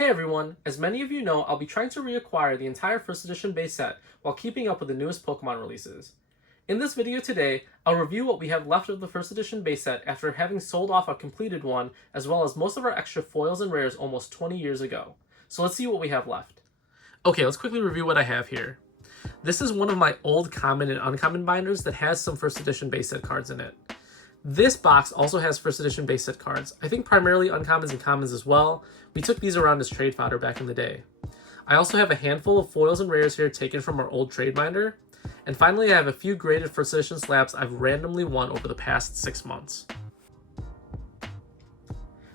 Hey everyone, as many of you know, I'll be trying to reacquire the entire first edition base set while keeping up with the newest Pokemon releases. In this video today, I'll review what we have left of the first edition base set after having sold off a completed one, as well as most of our extra foils and rares almost 20 years ago. So let's see what we have left. Okay, let's quickly review what I have here. This is one of my old common and uncommon binders that has some first edition base set cards in it. This box also has first edition base set cards, I think primarily uncommons and commons as well. We took these around as trade fodder back in the day. I also have a handful of foils and rares here taken from our old trade binder. And finally, I have a few graded first edition slabs I've randomly won over the past 6 months.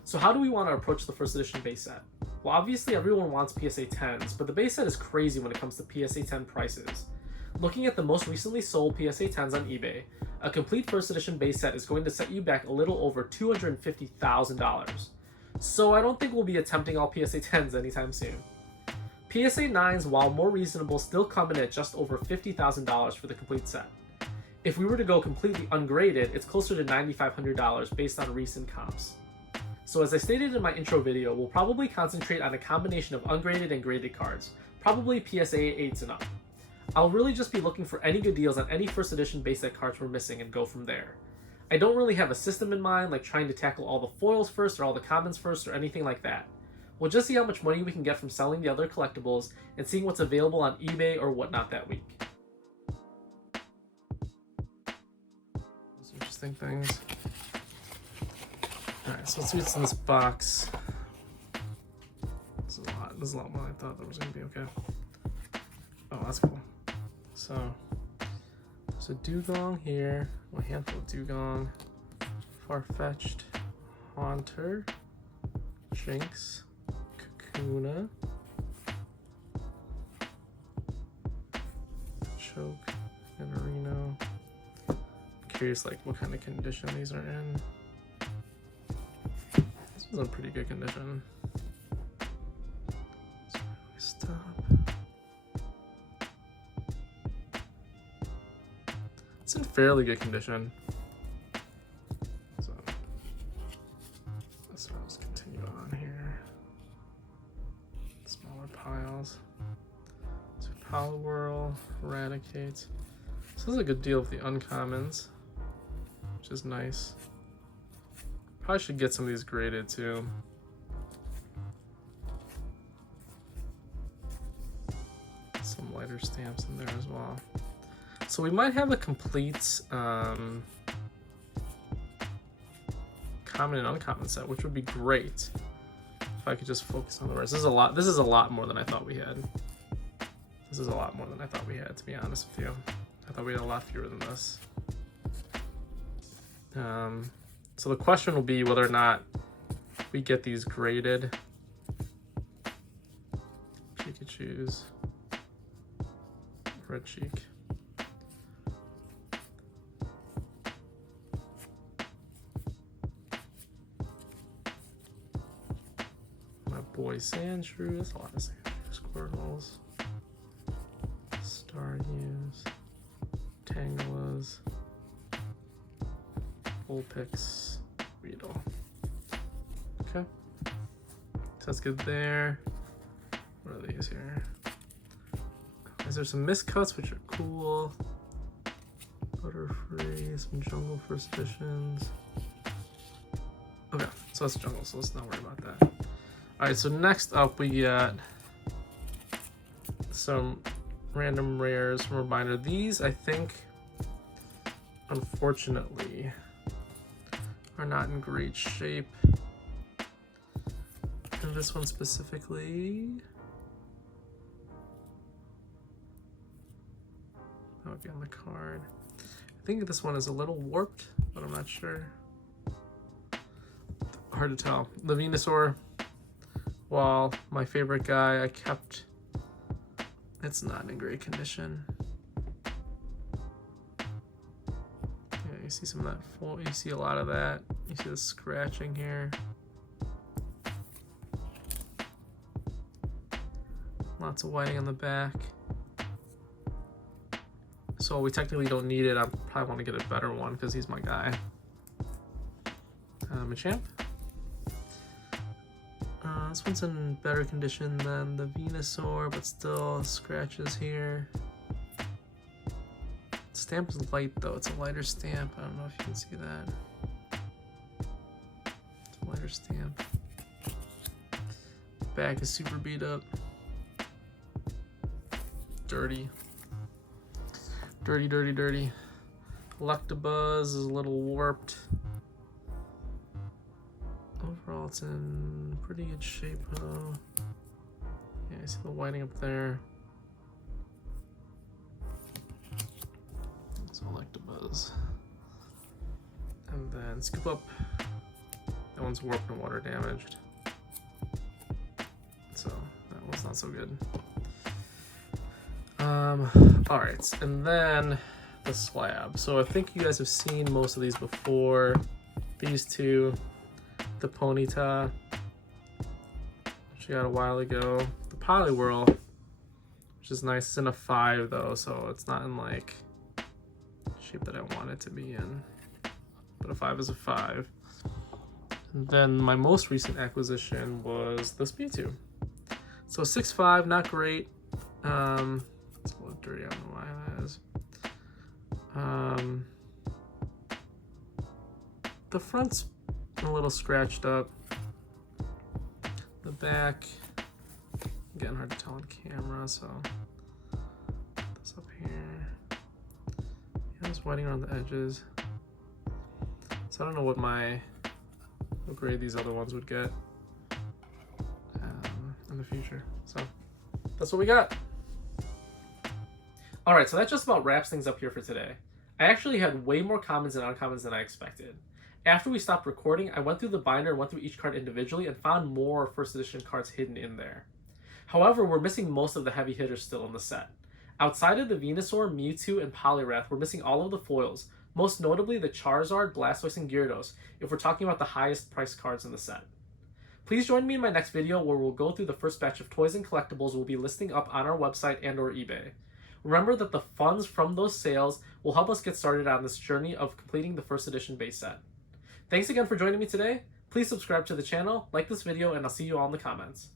So how do we want to approach the first edition base set? Well, obviously everyone wants PSA 10s, but the base set is crazy when it comes to PSA 10 prices. Looking at the most recently sold PSA 10s on eBay, a complete first edition base set is going to set you back a little over $250,000. So I don't think we'll be attempting all PSA 10s anytime soon. PSA 9s, while more reasonable, still come in at just over $50,000 for the complete set. If we were to go completely ungraded, it's closer to $9,500 based on recent comps. So as I stated in my intro video, we'll probably concentrate on a combination of ungraded and graded cards, probably PSA 8s and up. I'll really just be looking for any good deals on any first edition base set cards we're missing and go from there. I don't really have a system in mind, like trying to tackle all the foils first or all the commons first or anything like that. We'll just see how much money we can get from selling the other collectibles and seeing what's available on eBay or whatnot that week. Some interesting things. Alright, so let's see what's in this box. This is a lot more than I thought that was going to be. Okay. Oh, that's cool. So, there's a Dugong here, a handful of Dugong, Farfetch'd, Haunter, Jinx, Kakuna, Choke, and Areno. Curious, like, what kind of condition these are in. This is in pretty good condition. So, stop. It's in fairly good condition. So let's continue on here. Smaller piles. So Poliwhirl, Eradicate. So this is a good deal with the uncommons, which is nice. Probably should get some of these graded too. Some lighter stamps in there as well. So we might have a complete common and uncommon set, which would be great if I could just focus on the rest. This is a lot more than I thought we had. This is a lot more than I thought we had, to be honest with you. I thought we had a lot fewer than this. So the question will be whether or not we get these graded. Pikachu's, Red Cheek. Boy Sandshrew, there's a lot of Sandshrew, Squirtles, Staryu's, Tangalas, Vulpix, Weedle. Okay, so that's good there. What are these here? Is there some miscuts, which are cool? Butterfree, some Jungle first editions. Okay, so that's Jungle, so let's not worry about that. Alright, so next up we got some random rares from our binder. These, I think, unfortunately, are not in great shape. And this one specifically, that would be on the card. I think this one is a little warped, but I'm not sure. Hard to tell. The Venusaur, while my favorite guy, I kept, it's not in great condition. Yeah, you see some of that full, you see a lot of that. You see the scratching here. Lots of whiting on the back. So we technically don't need it. I probably want to get a better one because he's my guy. Machamp. This one's in better condition than the Venusaur, but still scratches here. Stamp is light though, it's a lighter stamp. I don't know if you can see that. It's a lighter stamp. Back is super beat up. Dirty. Dirty, dirty, dirty. Electabuzz is a little warped. Overall, it's in pretty good shape though. Yeah, I see the whiting up there. So Electabuzz. And then Scoop Up. That one's warped and water damaged. So that one's not so good. Alright, and then the Slab. So I think you guys have seen most of these before. These two, the Ponyta, which you got a while ago. The Poliwhirl, which is nice. It's in a 5 though, so it's not in like shape that I want it to be in. But a 5 is a 5. And then my most recent acquisition was this Mewtwo. So 6'5", not great. It's a little dirty, I don't know why that is. The front's a little scratched up. The back, again, hard to tell on camera, so this up here. Yeah, it's whiting around the edges. So I don't know what grade these other ones would get in the future. So that's what we got. Alright, so that just about wraps things up here for today. I actually had way more commons and uncommons than I expected. After we stopped recording, I went through the binder and went through each card individually and found more first edition cards hidden in there. However, we're missing most of the heavy hitters still in the set. Outside of the Venusaur, Mewtwo, and Poliwrath, we're missing all of the foils, most notably the Charizard, Blastoise, and Gyarados, if we're talking about the highest priced cards in the set. Please join me in my next video where we'll go through the first batch of toys and collectibles we'll be listing up on our website and or eBay. Remember that the funds from those sales will help us get started on this journey of completing the first edition base set. Thanks again for joining me today. Please subscribe to the channel, like this video, and I'll see you all in the comments.